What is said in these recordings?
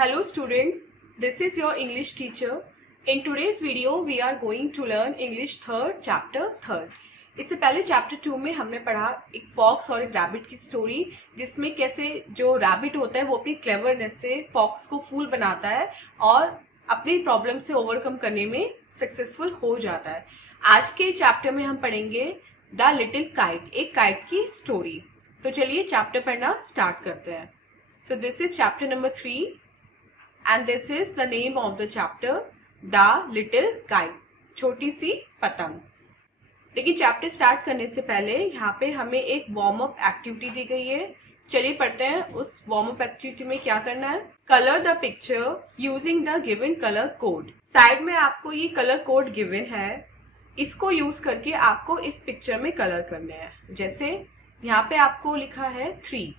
Hello students, this is your English teacher. In today's video, we are going to learn English third chapter third. इससे पहले chapter 2 में हमने पढ़ा एक fox और एक रैबिट की स्टोरी, जिसमें कैसे जो रैबिट होता है वो अपनी क्लेवरनेस से फॉक्स को फूल बनाता है और अपनी प्रॉब्लम से ओवरकम करने में सक्सेसफुल हो जाता है। आज के चैप्टर में हम पढ़ेंगे द लिटिल काइट, एक काइट की स्टोरी। तो चलिए चैप्टर पढ़ना स्टार्ट करते हैं। So this is chapter number 3 and this is the name of the chapter, The Little Kite, छोटी सी पतंग। लेकिन चैप्टर स्टार्ट करने से पहले यहाँ पे हमें एक वार्म अप एक्टिविटी दी गई है। चलिए पढ़ते हैं उस वार्म अप एक्टिविटी में क्या करना है। Colour the picture using the given colour code. Side में आपको ये कलर कोड गिवन है, इसको यूज करके आपको इस पिक्चर में कलर करने हैं। जैसे यहाँ पे आपको लिखा है 3।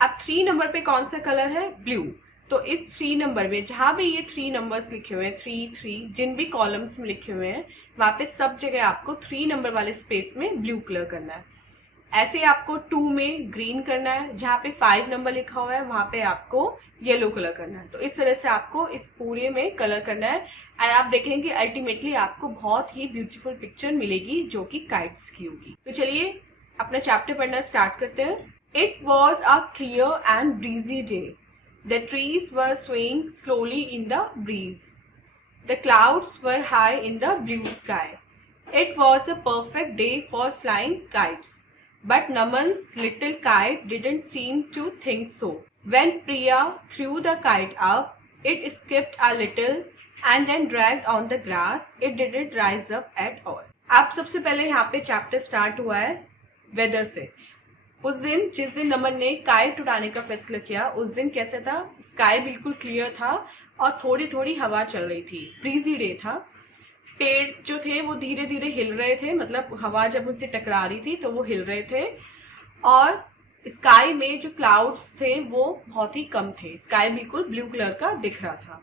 अब 3 नंबर पे कौन सा कलर है? ब्लू। तो इस 3 नंबर में जहां भी ये 3 नंबर्स लिखे हुए हैं, 3 जिन भी कॉलम्स में लिखे हुए हैं, वहां पे सब जगह आपको 3 नंबर वाले स्पेस में ब्लू कलर करना है। ऐसे आपको 2 में ग्रीन करना है, जहां पे 5 नंबर लिखा हुआ है वहां पे आपको येलो कलर करना है। तो इस तरह से आपको इस पूरे में कलर करना है एंड आप देखेंगे अल्टीमेटली आपको बहुत ही ब्यूटीफुल पिक्चर मिलेगी जो कि काइट्स की होगी। तो चलिए अपना चैप्टर पढ़ना स्टार्ट करते हैं। It was a clear and breezy day. The trees were swaying slowly in the breeze. The clouds were high in the blue sky. It was a perfect day for flying kites. But Naman's little kite didn't seem to think so. When Priya threw the kite up, it skipped a little and then dragged on the grass. It didn't rise up at all. आप सबसे पहले यहाँ पे chapter start हुआ है weather से। उस दिन जिस दिन नमन ने काइट उड़ाने का फैसला किया, उस दिन कैसा था? स्काई बिल्कुल क्लियर था और थोड़ी थोड़ी हवा चल रही थी। ब्रीजी डे था। पेड़ जो थे वो धीरे धीरे हिल रहे थे, मतलब हवा जब उनसे टकरा रही थी तो वो हिल रहे थे। और स्काई में जो क्लाउड्स थे वो बहुत ही कम थे। स्काई बिल्कुल ब्लू कलर का दिख रहा था।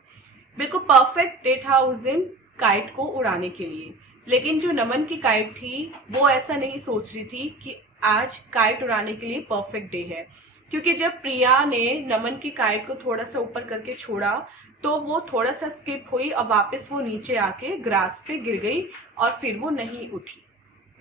बिल्कुल परफेक्ट डे था उस दिन काइट को उड़ाने के लिए। लेकिन जो नमन की काइट थी वो ऐसा नहीं सोच रही थी कि आज काइट उड़ाने के लिए परफेक्ट डे है, क्योंकि जब प्रिया ने नमन की काइट को थोड़ा सा ऊपर करके छोड़ा तो वो थोड़ा सा स्किप हुई और वापस वो नीचे आके ग्रास पे गिर गई और फिर वो नहीं उठी।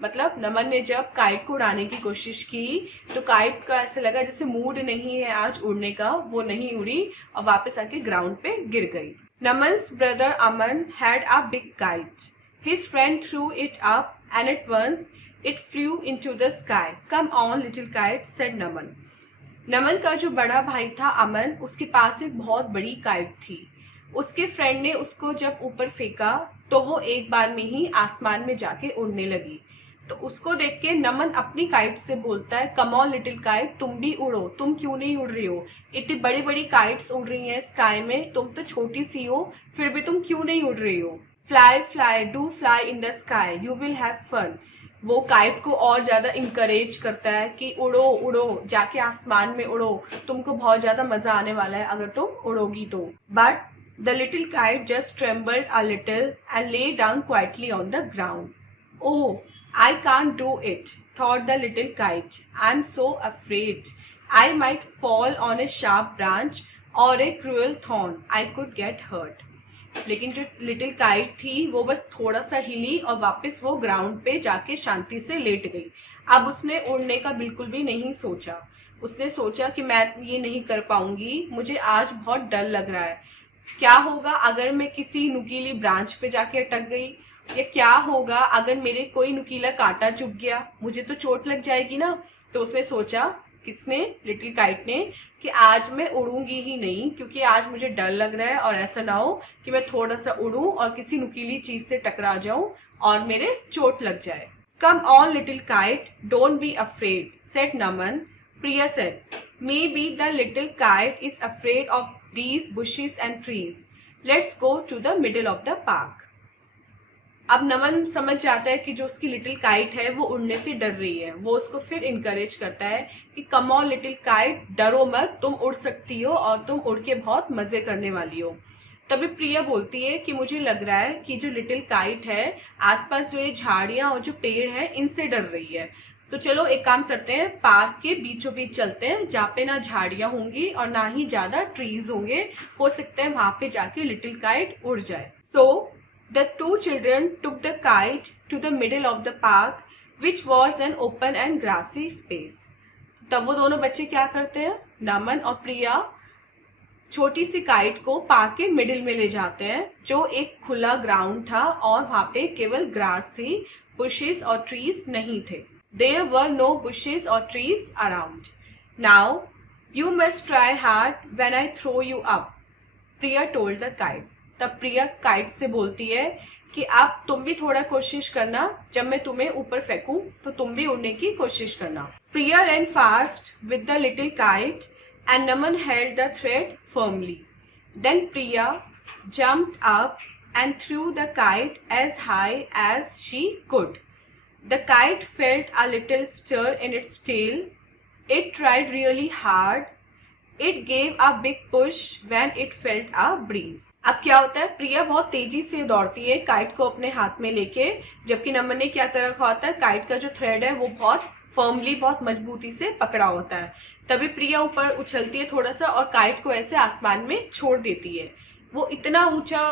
मतलब नमन ने जब काइट को उड़ाने की कोशिश की तो काइट का ऐसा लगा जैसे मूड नहीं है आज उड़ने का, वो नहीं उड़ी और वापस आके ग्राउंड पे गिर गई। Naman's brother Aman had a big kite. His friend threw it up and at once it flew into the sky. Come on little kite, said Naman. नमन का जो बड़ा भाई था अमन, उसके पास एक बहुत बड़ी काइट थी। उसके फ्रेंड ने उसको जब ऊपर फेंका तो वो एक बार में ही आसमान में जाके उड़ने लगी। तो उसको देख के नमन अपनी काइट से बोलता है, कम ऑन लिटिल काइट, तुम भी उड़ो, तुम क्यों नहीं उड़ रही हो? इतनी बड़ी बड़ी काइट्स उड़ रही हैं स्काई में, तुम तो छोटी सी हो, फिर भी तुम क्यों नहीं उड़ रही हो? Fly fly do fly in the sky, you will have fun. वो काइट को और ज्यादा इंकरेज करता है कि उड़ो उड़ो, जाके आसमान में उड़ो, तुमको बहुत ज्यादा मजा आने वाला है अगर तुम उड़ोगी तो। But the little kite just trembled a little and lay down quietly on the ground. Oh, I can't do it, thought the little kite. I'm so afraid. I might fall on a sharp branch or a cruel thorn. I could get hurt. लेकिन जो little kite थी वो बस थोड़ा सा हिली और वापस वो ग्राउंड पे जाके शांति से लेट गई। अब उसने उड़ने का बिल्कुल भी नहीं सोचा। उसने सोचा कि मैं ये नहीं कर पाऊंगी, मुझे आज बहुत डर लग रहा है। क्या होगा अगर मैं किसी नुकीली ब्रांच पे जाके अटक गई, या क्या होगा अगर मेरे कोई नुकीला कांटा चुभ गया, मुझे तो चोट लग जाएगी ना। तो उसने सोचा, किसने? लिटिल काइट ने, कि आज मैं उड़ूंगी ही नहीं, क्योंकि आज मुझे डर लग रहा है और ऐसा ना हो कि मैं थोड़ा सा उड़ूं और किसी नुकीली चीज से टकरा जाऊं और मेरे चोट लग जाए। Come on little kite, don't be afraid, said Naman. Priya said, maybe the little kite is afraid of these bushes and trees. Let's go to the middle of the park. अब नमन समझ जाता है कि जो उसकी लिटिल काइट है वो उड़ने से डर रही है। वो उसको फिर इनकरेज करता है कि कम ऑन लिटिल काइट, डरो मत, तुम उड़ सकती हो और तुम उड़ के बहुत मजे करने वाली हो। तभी प्रिया बोलती है कि मुझे लग रहा है कि जो लिटिल काइट है आसपास जो ये झाड़ियां और जो पेड़ है इनसे डर रही है। तो चलो एक काम करते हैं, पार्क के बीचों बीच चलते हैं जहाँ पे ना झाड़ियां होंगी और ना ही ज्यादा ट्रीज होंगे, हो सकता है वहां पे जाके लिटिल काइट उड़ जाए। So the two children took the kite to the middle of the park which was an open and grassy space. तब वो दोनों बच्चे क्या करते हैं, नमन और प्रिया छोटी सी काइट को पार्क के मिडिल में ले जाते हैं, जो एक खुला ग्राउंड था और वहां पे केवल ग्रास थी, बुशेस और ट्रीज नहीं थे। There were no bushes or trees around. Now, you must try hard when I throw you up, Priya told the kite. तब प्रिया काइट से बोलती है कि अब तुम भी थोड़ा कोशिश करना, जब मैं तुम्हें ऊपर फेंकूं तो तुम भी उड़ने की कोशिश करना। Priya ran fast with the little kite and Naman held the thread firmly. Then Priya jumped up and threw the kite as high as she could. The kite felt a little stir in its tail. It tried really hard. It gave a big push when it felt a breeze. अब क्या होता है, प्रिया बहुत तेजी से दौड़ती है kite को अपने हाथ में लेके, जबकि नमन ने क्या कर रखा होता है, काइट का जो थ्रेड है वो बहुत फर्मली, बहुत मजबूती से पकड़ा होता है। तभी प्रिया ऊपर उछलती है थोड़ा सा और काइट को ऐसे आसमान में छोड़ देती है। वो इतना ऊंचा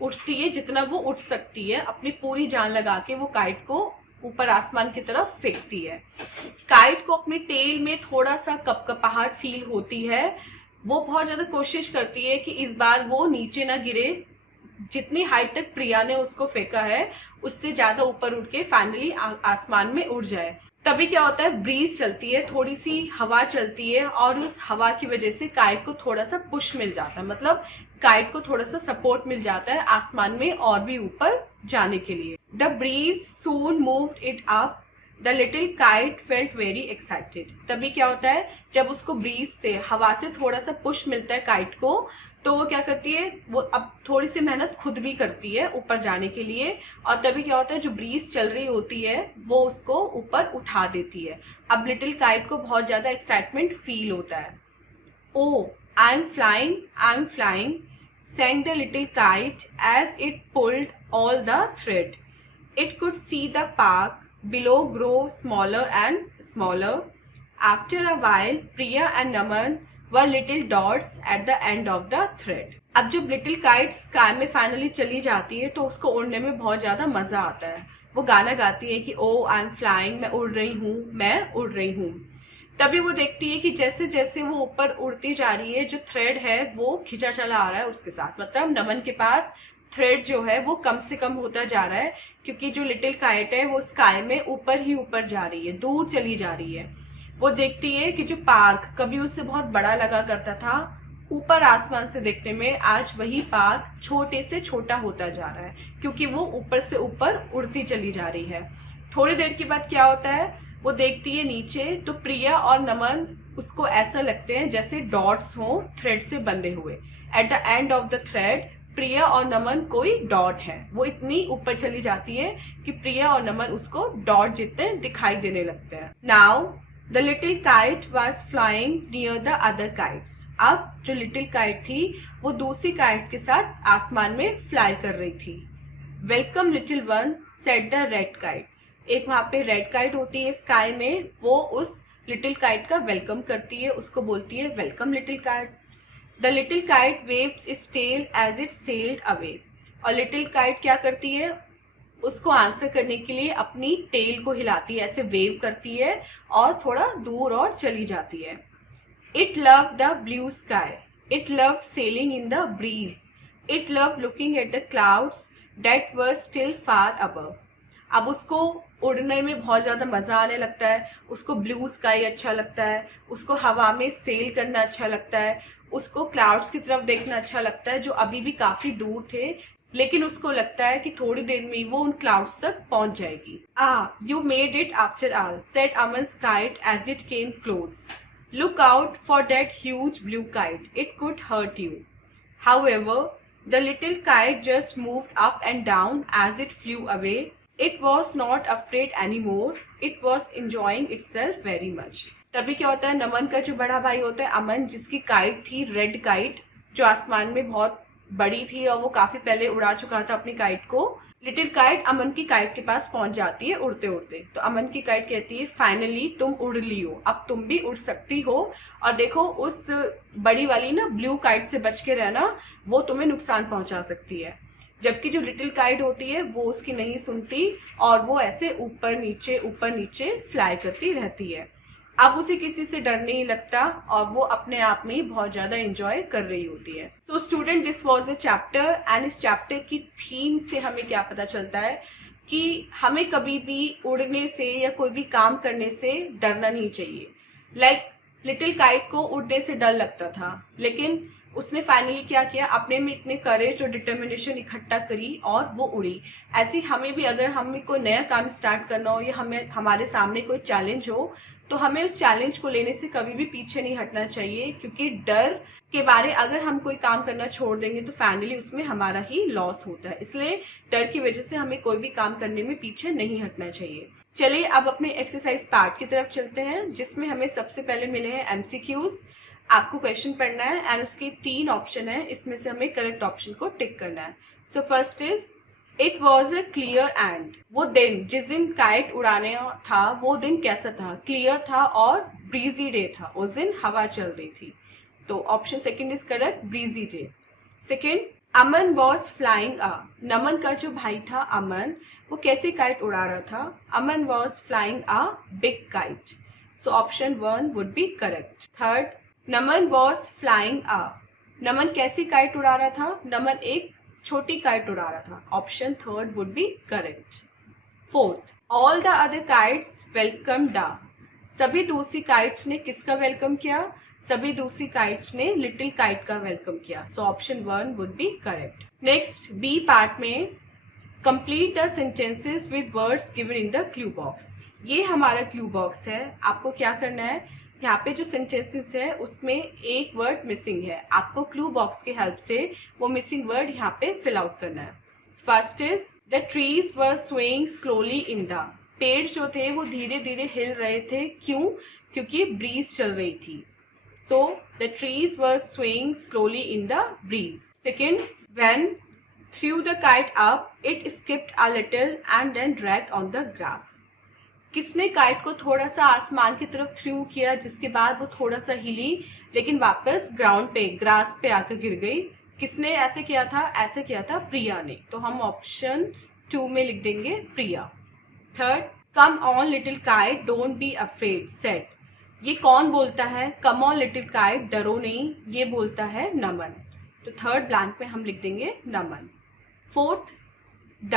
उठती है जितना वो उठ सकती है, अपनी पूरी जान लगा के वो काइट को ऊपर आसमान की तरफ फेंकती है। काइट को अपनी टेल में थोड़ा सा कपकपाहट फील होती है। वो बहुत ज्यादा कोशिश करती है कि इस बार वो नीचे ना गिरे, जितनी हाइट तक प्रिया ने उसको फेंका है उससे ज्यादा ऊपर उठ के फाइनली आसमान में उड़ जाए। तभी क्या होता है, ब्रीज चलती है, थोड़ी सी हवा चलती है और उस हवा की वजह से काइट को थोड़ा सा पुश मिल जाता है, मतलब काइट को थोड़ा सा सपोर्ट मिल जाता है आसमान में और भी ऊपर जाने के लिए। The breeze soon moved it up. The little kite felt very excited. तभी क्या होता है, जब उसको ब्रीज से, हवा से थोड़ा सा पुश मिलता है काइट को, तो वो क्या करती है, वो अब थोड़ी सी मेहनत खुद भी करती है ऊपर जाने के लिए। और तभी क्या होता है, जो ब्रीज चल रही होती है वो उसको ऊपर उठा देती है। अब लिटिल काइट को बहुत ज्यादा एक्साइटमेंट फील होता है। Oh, I am flying, sang the little kite as it pulled all the thread. It could see the park below grow smaller and smaller. After a while, Priya and Naman were little dots at the end of the thread. अब जब little kite sky में finally चली जाती है तो उसको उड़ने में बहुत ज्यादा मजा आता है। वो गाना गाती है कि ओ आई एम फ्लाइंग, मैं उड़ रही हूँ। तभी वो देखती है कि जैसे जैसे वो ऊपर उड़ती जा रही है, जो थ्रेड है वो खिंचा चला आ रहा है उसके साथ, मतलब नमन के पास थ्रेड जो है वो कम से कम होता जा रहा है, क्योंकि जो लिटिल काइट है वो स्काई में ऊपर ही ऊपर जा रही है, दूर चली जा रही है। वो देखती है कि जो पार्क कभी उससे बहुत बड़ा लगा करता था, ऊपर आसमान से देखने में आज वही पार्क छोटे से छोटा होता जा रहा है, क्योंकि वो ऊपर से ऊपर उड़ती चली जा रही है। थोड़ी देर के बाद क्या होता है, वो देखती है नीचे तो प्रिया और नमन उसको ऐसा लगते हैं जैसे डॉट्स हों थ्रेड से बंधे हुए। At the end of the thread Priya और नमन कोई डॉट है। वो इतनी ऊपर चली जाती है कि प्रिया और नमन उसको डॉट जितने दिखाई देने लगते हैं। Now the little kite was flying near the other kites. अब जो लिटिल काइट थी वो दूसरी काइट के साथ आसमान में फ्लाई कर रही थी। Welcome little one, said the red kite. एक वहां पे रेड काइट होती है स्काई में, वो उस लिटिल काइट का वेलकम करती है, उसको बोलती है welcome little kite. The little kite waved its tail as it sailed away. और लिटिल काइट क्या करती है, उसको आंसर करने के लिए अपनी टेल को हिलाती है, ऐसे वेव करती है और थोड़ा दूर और चली जाती है। It loved the blue sky, it loved selling in the bridge, it loved looking at the clouds that were still far above. अब उसको उड़ने में बहुत ज्यादा मजा आने लगता है, उसको ब्लू स्काई अच्छा लगता है, उसको हवा में सेल करना अच्छा लगता है, उसको क्लाउड्स की तरफ देखना अच्छा लगता है जो अभी भी काफी दूर थे, लेकिन उसको लगता है कि थोड़ी देर में वो उन क्लाउड्स तक पहुंच जाएगी। You made it after all, said Aman's kite as it came close. Look out for that huge blue kite, it could hurt you. However, the little kite just moved up and down as it flew away. It was not afraid anymore. It was enjoying itself very much. तभी क्या होता है, नमन का जो बड़ा भाई होता है अमन, जिसकी काइट थी रेड काइट जो आसमान में बहुत बड़ी थी और वो काफी पहले उड़ा चुका था अपनी काइट को, लिटिल काइट अमन की काइट के पास पहुंच जाती है उड़ते उड़ते। तो अमन की काइट कहती है फाइनली तुम उड़ लियो, अब तुम भी उड़ सकती हो। और देखो उस बड़ी वाली ना ब्लू काइट से बच के रहना, वो तुम्हें नुकसान पहुंचा सकती है। जबकि जो लिटिल काइट होती है वो उसकी नहीं सुनती और वो ऐसे ऊपर नीचे फ्लाई करती रहती है। अब उसे किसी से डर नहीं लगता और वो अपने आप में ही बहुत ज्यादा एंजॉय कर रही होती है। So student, this was a chapter and इस चैप्टर की थीम से हमें क्या पता चलता है कि हमें कभी भी उड़ने से या कोई भी काम करने से डरना नहीं चाहिए। लाइक लिटिल काइट को उड़ने से डर लगता था, लेकिन उसने फाइनली क्या किया, अपने में इतने करेज और डिटर्मिनेशन इकट्ठा करी और वो उड़ी। ऐसे हमें भी अगर हमें कोई नया काम स्टार्ट करना हो या हमारे सामने कोई चैलेंज हो, तो हमें उस चैलेंज को लेने से कभी भी पीछे नहीं हटना चाहिए, क्योंकि डर के बारे अगर हम कोई काम करना छोड़ देंगे तो फाइनली उसमें हमारा ही लॉस होता है। इसलिए डर की वजह से हमें कोई भी काम करने में पीछे नहीं हटना चाहिए। चलिए अब अपने एक्सरसाइज पार्ट की तरफ चलते हैं, जिसमें हमें सबसे पहले मिले हैं एमसीक्यूज। आपको क्वेश्चन पढ़ना है एंड उसके 3 ऑप्शन है, इसमें से हमें करेक्ट ऑप्शन को टिक करना है। So first is it was a clear and. वो दिन, जिस दिन काइट उड़ाने था वो दिन कैसा था, क्लियर था और ब्रीजी डे था, उस दिन हवा चल रही थी। तो option second is correct, breezy day. Second, Aman was flying a. Naman का जो भाई था अमन, वो कैसे काइट उड़ा रहा था, Aman was flying a big kite. So option 1 would be correct. Third, Naman was flying a. Naman कैसी काइट उड़ा रहा था, नमन एक छोटी काइट उड़ा रहा था। Option 3 would be correct. Fourth, all the other kites welcome the. सभी दूसरी काइट्स ने किसका वेलकम किया, सभी दूसरी काइट्स ने लिटिल काइट का वेलकम किया। So option 1 would be correct. Next, B part में complete the sentences with words given in the clue box. ये हमारा क्लू बॉक्स है। आपको क्या करना है, यहाँ पे जो सेंटेंसेस है उसमें एक वर्ड मिसिंग है, आपको क्लू बॉक्स की हेल्प से वो मिसिंग वर्ड यहाँ पे फिल आउट करना है। First is the trees were swaying slowly in the. पेड़ जो थे वो धीरे धीरे हिल रहे थे, क्यों, क्योंकि ब्रीज चल रही थी। So the trees were swaying slowly in the breeze. Second, when threw the kite up it skipped a little and then dragged on the grass. किसने काइट को थोड़ा सा आसमान की तरफ थ्रू किया, जिसके बाद वो थोड़ा सा हिली लेकिन वापस ग्राउंड पे, ग्रास पे आकर गिर गई। किसने ऐसे किया था, ऐसे किया था प्रिया ने। तो हम ऑप्शन 2 में लिख देंगे Priya. Third, come on little kite don't be afraid said. ये कौन बोलता है, कम ऑन लिटिल काइट डरो नहीं, ये बोलता है नमन। तो थर्ड ब्लैंक में हम लिख देंगे Naman. Fourth, the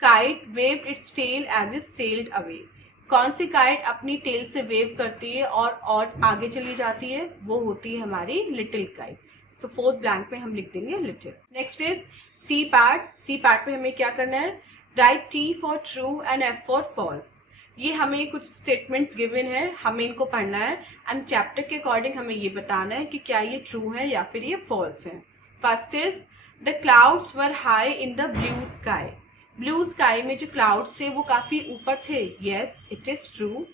kite waved its tail as it sailed away. कौन सी काइट अपनी टेल से वेव करती है और आगे चली जाती है, वो होती है हमारी little kite. So fourth blank में हम लिख देंगे little. Next is C part. C part में हमें क्या करना है, write T for true and F for false. ये हमें कुछ स्टेटमेंट्स गिवन है, हमें इनको पढ़ना है एंड चैप्टर के अकॉर्डिंग हमें ये बताना है कि क्या ये ट्रू है या फिर ये फॉल्स है। First is the clouds were high in the blue sky. Blue sky में जो क्लाउड्स थे वो काफी ऊपर थे, yes it is true.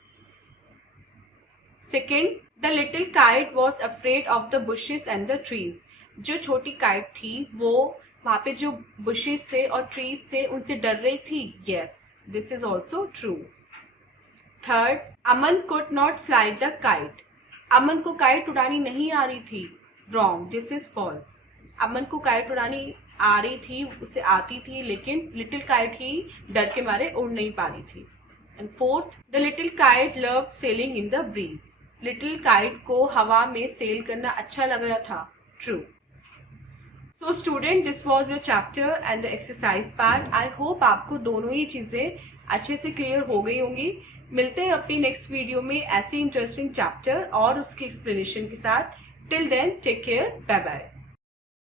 Second, the little kite was afraid of the bushes and the trees. जो छोटी काइट थी वो वहां पे जो बुशेस थे और ट्रीज थे उनसे डर रही थी, yes this is also true. Third, Aman could not fly the kite. Aman को काइट उड़ानी नहीं आ रही थी, wrong, this is false. Aman को काइट उड़ानी आ रही थी, उसे आती थी, लेकिन लिटिल काइट ही डर के मारे उड़ नहीं पा रही थी। And fourth, the little kite loved selling in the bridge. Little kite को हवा में सेल करना अच्छा लग रहा था, true. So student, this was your chapter and the exercise part. I hope आपको दोनों ही चीजें अच्छे से क्लियर हो गई होंगी। मिलते हैं अपनी नेक्स्ट वीडियो में ऐसे इंटरेस्टिंग चैप्टर और उसकी एक्सप्लेनेशन के साथ। Till then take care, bye bye.